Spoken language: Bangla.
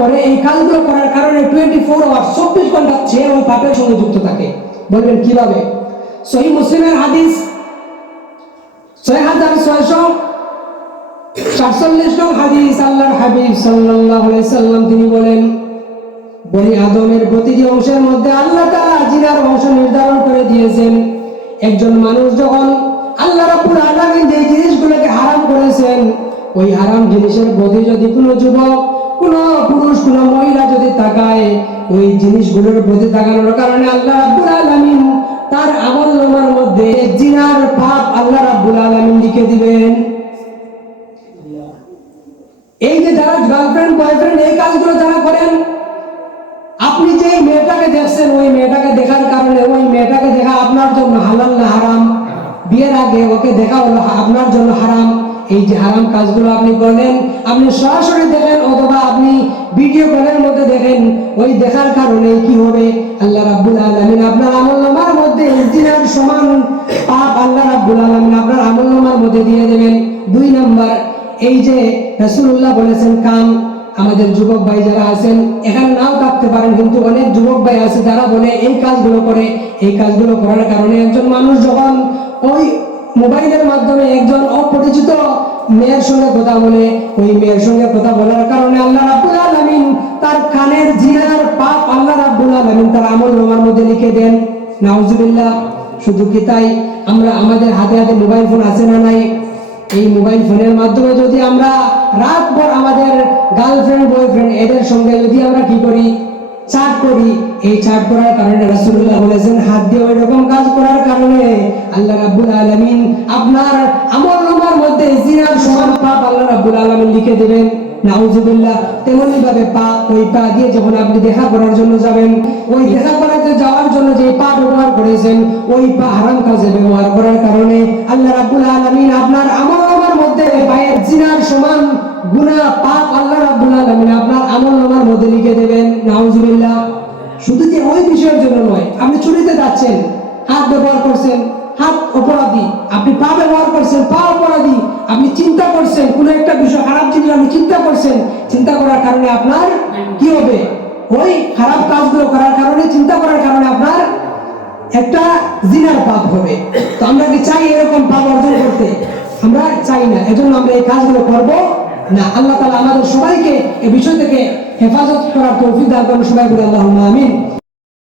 করে, এই কাজগুলো করার কারণে টোয়েন্টি ফোর আওয়ার চব্বিশ ঘণ্টা সে ওই পাপের সঙ্গে যুক্ত থাকে। বলবেন কীভাবে? সহি মুসলিমের হাদিস ছয় হাজার সাতচল্লিশ নং হাদিস, আল্লাহর হাবিব সাল্লাল্লাহু আলাইহি সাল্লাম তিনি বলেন, বনি আদমের প্রতিটি অংশের মধ্যে আল্লাহ তাআলা জিনার অংশ নির্ধারণ করে দিয়েছেন। একজন মানুষ যখন আল্লাহ রাব্বুল আলামিন যে জিনিসগুলোকে হারাম করেছেন, ওই হারাম জিনিসের প্রতি যদি কোনো যুবক কোনো পুরুষ, কোনো মহিলা যদি তাকায়, ওই জিনিসগুলোর প্রতি তাকানোর কারণে আল্লাহ রাব্বুল আলামিন তার আমল নামার মধ্যে জিনার পাপ আল্লাহ রাব্বুল আলামিন লিখে দিবেন। এই যে যারা গার্লফ্রেন্ড বয়ফ্রেন্ড এই কাজগুলো যারা করেন, আপনি যে মেয়েটাকে দেখছেন, ওই মেয়েটাকে দেখার কারণে ওই মেয়েটাকে দেখা আপনার জন্য হালাল না হারাম? বিয়ের আগে ওকে দেখা হলো আপনার জন্য হারাম? এই যে হারাম কাজগুলো আপনি করলেন, আপনি সরাসরি দেখেন অথবা আপনি ভিডিও কলের মধ্যে দেখেন, ওই দেখার কারণে কি হবে? আল্লাহ রাব্বুল আলামিন আপনার আমল নামার মধ্যে জিনার সমান পাপ আল্লাহ রাব্বুল আলামিন আপনার আমল নামার মধ্যে দিয়ে দেবেন। দুই নাম্বার, এই যে রাসূলুল্লাহ বলেছেন, কাম, আমাদের যুবক ভাই যারা আছেন, এখানে নাও থাকতে পারেন, কিন্তু অনেক যুবক ভাই আছে যারা বলে, এই কাজগুলো করে, এই কাজগুলো করার কারণে একজন মানুষ যখন ওই মোবাইলের মাধ্যমে একজন অপরিচিত মেয়ের সঙ্গে কথা বলে, ওই মেয়ের সঙ্গে কথা বলার কারণে আল্লাহ রাব্বুল আলামিন তার কানের জিনার পাপ আল্লাহ রাব্বুল আলামিন তার আমল নামার মধ্যে লিখে দেন। নাউজুবিল্লাহ, শুধু কি তাই? আমরা আমাদের হাতে হাতে মোবাইল ফোন আছে না নাই? এই মোবাইল ফোনের মাধ্যমে যদি আমরা রাত ভর আমাদের গার্লফ্রেন্ড, বয়ফ্রেন্ড, এদের সঙ্গে যদি আমরা কি করি? চাট করি। এই চাট করার কারণে রাসূলুল্লাহ বলেছেন, হাত দিয়ে আলামিন দেবেন, নাউজুবিল্লাহ তেমনি ভাবে পা, ওই পা দিয়ে যখন আপনি দেখা করার জন্য যাবেন, ওই দেখা করাতে যাওয়ার জন্য যে পা ব্যবহার করেছেন, ওই পা হারাম কাজে ব্যবহার করার কারণে আল্লাহ রাব্বুল আলামিন আপনার আমল নামার মধ্যে পায়ের জিনার সমান গুনাহ পাপ আল্লাহ রাব্বুল আলামিন আপনার আমল নামার মধ্যে লিখে দেবেন, নাউজুবিল্লাহ। শুধু যে ওই বিষয়ের জন্য নয়, আপনি চুরিতে যাচ্ছেন, হাত ব্যবহার করছেন, হাত আপনি চিন্তা করছেন, চিন্তা করার কারণে আপনার কি হবে? ওই খারাপ কাজগুলো করার কারণে, চিন্তা করার কারণে আপনার একটা জিনার পাপ হবে। তো আমরা কি চাই এরকম পাপ অর্জন করতে? আমরা চাই না, এজন্য আমরা এই কাজগুলো করব না। আল্লাহ তাআলা আমাদের সবাইকে এই বিষয় থেকে হেফাজত করার তৌফিক দান করুন। সবাই বলে আল্লাহুম্মা আমিন।